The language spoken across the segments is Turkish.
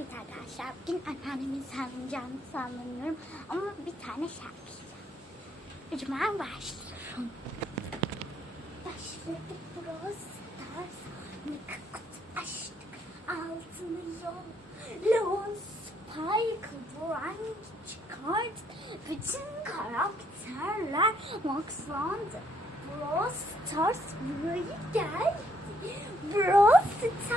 Evet arkadaşlar bugün anneannemin sallayacağını sallanıyorum ama bir tane şarkı O zaman başlıyorum. Başladık burası ters. Kutu açtık altını yol. Leon Spike Brian çıkart. Bütün karakterler maxlandı. Brawl Stars buraya geldi. Brawl Stars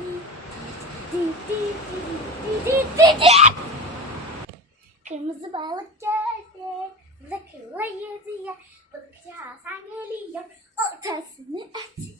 Yeah. Kırmızı balık geldi. Zakırla yüzüyor. Balıkçı Hasan geliyor. Ortasını atıyor.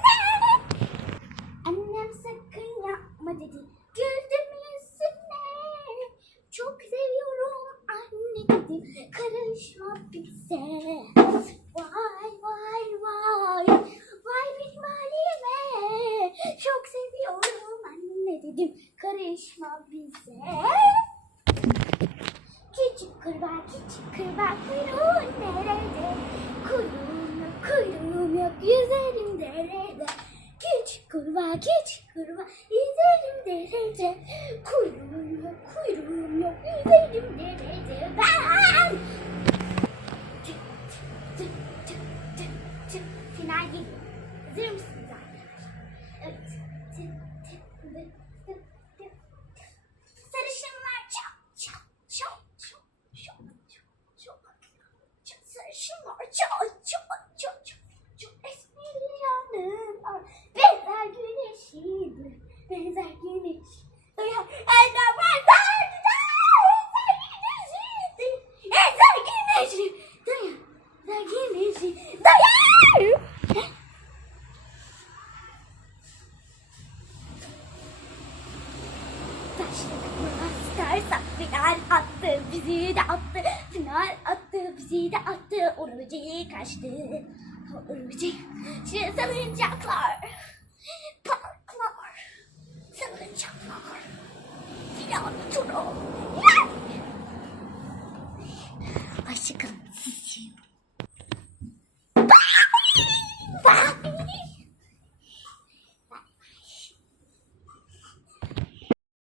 bize. Vay vay vay, vay benim halime. Çok seviyorum anne dedim, karışma bize. Küçük kurbağa, küçük kurbağa kuyruğun nerede? Kuyruğum yok, kuyruğum yok, yüzerim derede. Küçük kurbağa, küçük kurbağa, yüzerim derede. Kuyruğum I Astarsak final attı bizi de attı. Final attı bizi de attı. Oracı'yı kaçtı. Oracı Şimdi salıncaklar. Parklar. Salıncaklar. Final turu. Hoşçakalın sizi